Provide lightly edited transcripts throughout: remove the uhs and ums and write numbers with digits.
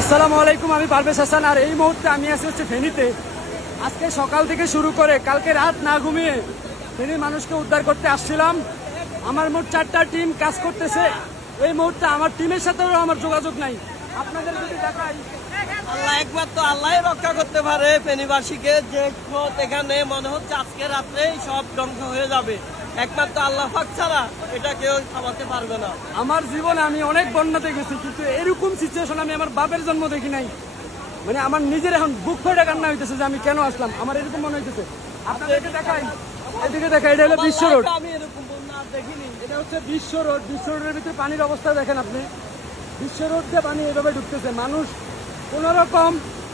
আসসালামু আলাইকুম, আমি পারভেজ হাসান। আর এই মুহূর্তে আমি আছি হচ্ছে ফেনীতে। আজকে সকাল থেকে শুরু করে কালকে রাত না ঘুমিয়ে ফেনীর মানুষকে উদ্ধার করতে আসছিলাম। আমার মোট 4টা টিম কাজ করতেছে। এই মুহূর্তে আমার টিমের সাথেও আমার যোগাযোগ নাই। আপনাদের যদি দেখাই, আল্লাহ একমাত্র আল্লাহ রক্ষা করতে পারে ফেনীবাসীকে। যে স্রোত এখানে মনে হচ্ছে আজকে রাত্রেই সব ধ্বংস হয়ে যাবে, একমাত্র আল্লাহ পাক ছাড়া এটা কেউ থামাতে পারবে না। আমার জীবনে আমি অনেক বন্যাতে গেছি, কিন্তু এরকম সিচুয়েশন আমি আমার বাপের জন্ম দেখি নাই। মানে আমার নিজের এখন বুক ফেটে কান্না হইতেছে যে আমি কেন আসলাম, আমার এরকম মনে হইতেছে। আপনাদেরকে দেখাই, এদিকে দেখাই, এটা হলো বিশ্ব রোড। আমি এরকম বন্যা আর দেখিনি। এটা হচ্ছে বিশ্ব রোড। বিশ্ব রোডের ভিতরে পানির অবস্থা দেখেন আপনি। বিশ্ব রোড দিয়ে পানি এভাবে ঢুকতেছে। মানুষ কোন রকম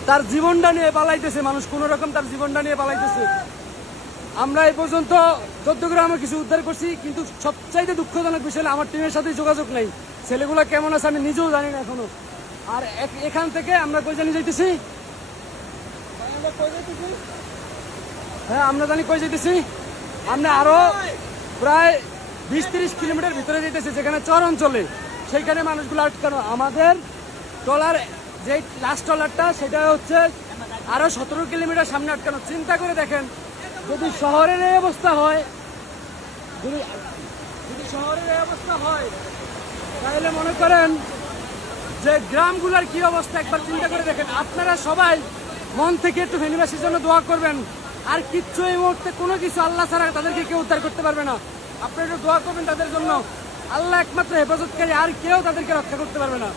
তার জীবনটা নিয়ে পালাইতেছে, মানুষ কোন রকম তার জীবনটা নিয়ে পালাইতেছে। আমরা এই পর্যন্ত 14 গ্রামে কিছু উদ্ধার করছি, কিন্তু সবচাইতে দুঃখজনক বিষয় আমার টিমের সাথে যোগাযোগ নেই। ছেলেগুলো কেমন আছে আমি নিজেও জানি না এখনো। আর এখান থেকে আমরা কই জানি যাইতেছি, হ্যাঁ আমরা জানি কই যাইতেছি। আমরা আরো প্রায় 20-30 কিলোমিটার ভিতরে যেতেছি, যেখানে চর অঞ্চলে, সেইখানে মানুষগুলো আটকানো। আমাদের ট্রলার যে লাস্ট ট্রলারটা, সেটা হচ্ছে আরো 17 কিলোমিটার সামনে আটকানো। চিন্তা করে দেখেন, যদি শহরের এই অবস্থা হয়, যদি শহরের এই অবস্থা হয়, তাহলে মনে করেন যে গ্রামগুলোর কি অবস্থা একবার চিন্তা করে দেখেন। আপনারা সবাই মন থেকে একটু ফেনীবাসীর জন্য দোয়া করবেন। আর কিচ্ছু এই মুহূর্তে কোনো কিছু আল্লাহ ছাড়া তাদেরকে কেউ উদ্ধার করতে পারবে না। আপনারা একটু দোয়া করবেন তাদের জন্য। আল্লাহ একমাত্র হেফাজতকারী, আর কেউ তাদেরকে রক্ষা করতে পারবে না।